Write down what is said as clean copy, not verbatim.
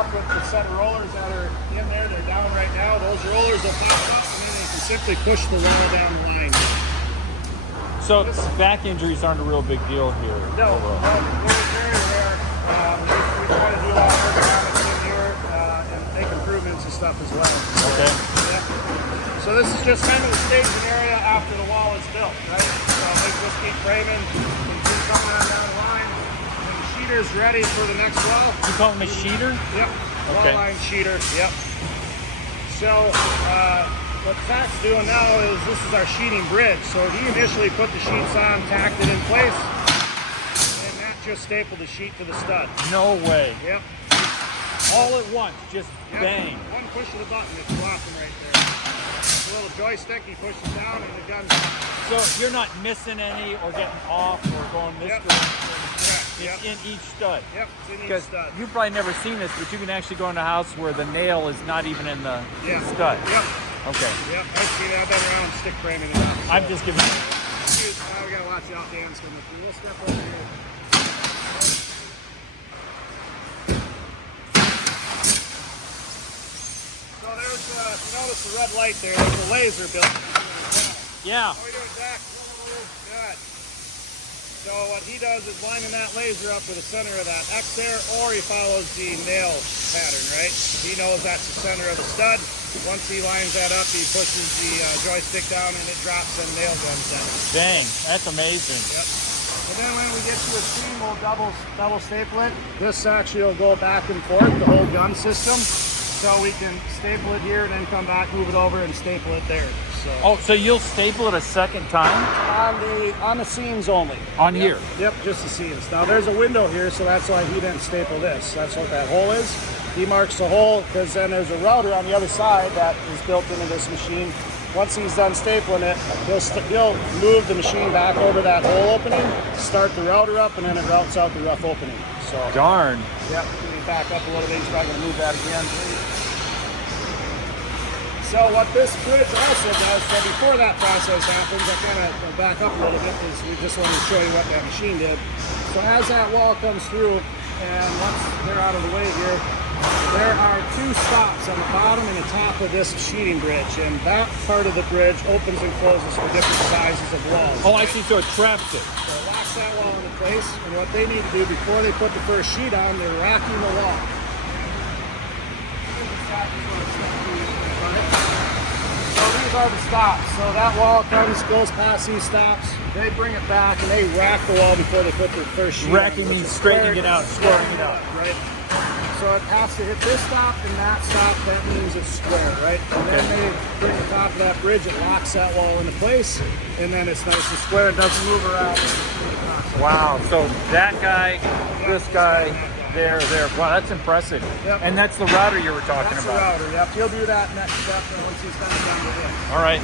up with the set of rollers that are in there. They're down right now. Those rollers will pop up, and then you can simply push the wall down the line. So back injuries aren't a real big deal here. No, they're very rare. We try to do a lot of ergonomics in here and make improvements and stuff as well. Okay. Yeah. So this is just kind of the staging area after the wall is built, right? So they just keep framing, and keep coming on down the line. And the sheeter's ready for the next wall. You call them a sheeter? Yep. Okay. Wall line sheeter. Yep. So what Zach's doing now is this is our sheeting bridge. So he initially put the sheets on, tacked it in place, and that just stapled the sheet to the stud. No way. Yep. All at once, just Yep. bang. One push of the button, it's blocking right there. A little joystick, he pushes down and the gun's So you're not missing any or getting off or going this Yep. direction. correct. It's Yep. in each stud. Yep, it's in each Because stud. you've probably never seen this, but you can actually go in a house where the nail is not even in the Yeah. stud. Yep. Okay. Yep, I've seen that. I've been around stick framing and stuff. I'm just giving. Now we gotta watch out, Dan's coming through. We'll step over here. So there's, if you notice the red light there, there's a laser built. Yeah. How are we doing, Zach? Good. So what he does is lining that laser up to the center of that X there, or he follows the nail pattern, right? He knows that's the center of the stud. Once he lines that up, he pushes the joystick down and it drops and nail guns down. Dang, that's amazing. Yep. And then when we get to a seam, we'll double staple it. This actually will go back and forth, the whole gun system. So we can staple it here and then come back, move it over and staple it there. So Oh, so you'll staple it a second time on the seams only. on Yep. here? Yep, just the seams. Now there's a window here, so that's why he didn't staple this. That's what that hole is. He marks the hole because then there's a router on the other side that is built into this machine. Once he's done stapling it, he'll move the machine back over that hole opening, start the router up, and then it routes out the rough opening. So Darn. yep, let me back up a little bit. He's probably going to move that again. So what this bridge also does, so before that process happens, I kind of back up a little bit because we just wanted to show you what that machine did. So as that wall comes through, and once they're out of the way here, there are two stops on the bottom and the top of this sheeting bridge, and that part of the bridge opens and closes for different sizes of walls. Oh, I see. So it traps it. So it locks that wall into place, and what they need to do before they put the first sheet on, they're racking the wall. So these are the stops. So that wall goes past these stops. They bring it back and they rack the wall before they put the first sheet Racking on, which means is straightening it out, squaring it out. Right. So it has to hit this stop and that stop. That means it's square, right? And then they bring the top of that bridge. It locks that wall into place, and then it's nice and square. It doesn't move around. Wow. So that guy, this guy, there. Wow, that's impressive. Yep. And that's the router you were talking That's about. the router. Yep. He'll do that next step once he's done with it. All right.